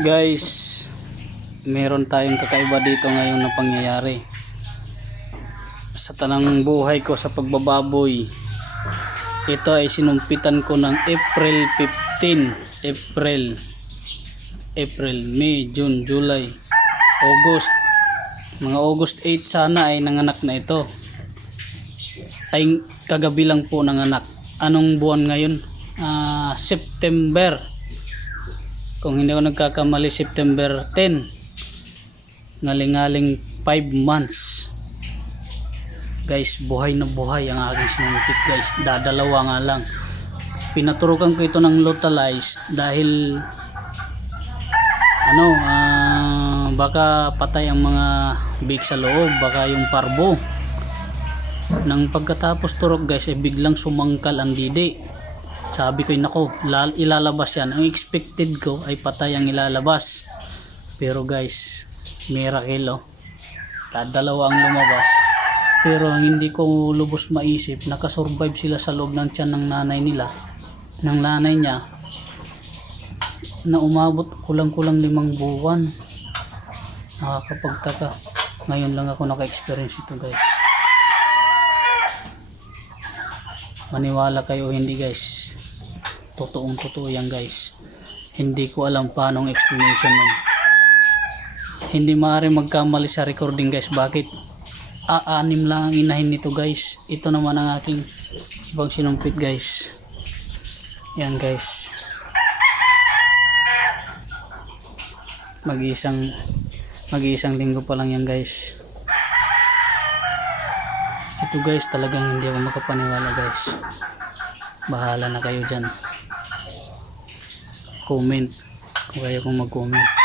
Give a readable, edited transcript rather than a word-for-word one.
Guys, meron tayong kakaiba dito ngayon na pangyayari. Sa tanang buhay ko sa pagbababoy, ito ay sinumpitan ko ng April 15. April, May, June, July, August. Mga August 8 sana ay nanganak na ito. Ay kagabi lang po nanganak. Anong buwan ngayon? September. Kung hindi ako nagkakamali, September 10. Ngaling-ngaling 5 months. Guys, buhay na buhay ang aking sinumpit guys. Dadalawa nga lang. Pinaturukan ko ito ng Lutalize dahil baka patay ang mga big sa loob, baka yung parbo. Nang pagkatapos turok guys, ay biglang sumangkal ang didi. Sabi ko, nako, ilalabas yan. Ang expected ko ay patay ang ilalabas. Pero guys, miracle dalawa ang lumabas. Pero ang hindi ko lubos maisip, nakasurvive sila sa loob ng tiyan ng nanay nila, ng nanay niya, na umabot kulang-kulang 5 buwan. Nakakapagtaka. Ngayon lang ako naka-experience ito guys. Maniwala kayo hindi guys, totoong totoo yan guys. Hindi ko alam paano ang explanation nun. Hindi maaari magkamali sa recording guys. Bakit? 6 lang ang inahin nito guys. Ito naman ang aking ibang sinumpit guys. Yan guys, mag-iisang linggo pa lang yan guys. Ito guys, talagang hindi ako makapaniwala guys. Bahala na kayo dyan. Comment kung kaya kong mag-comment.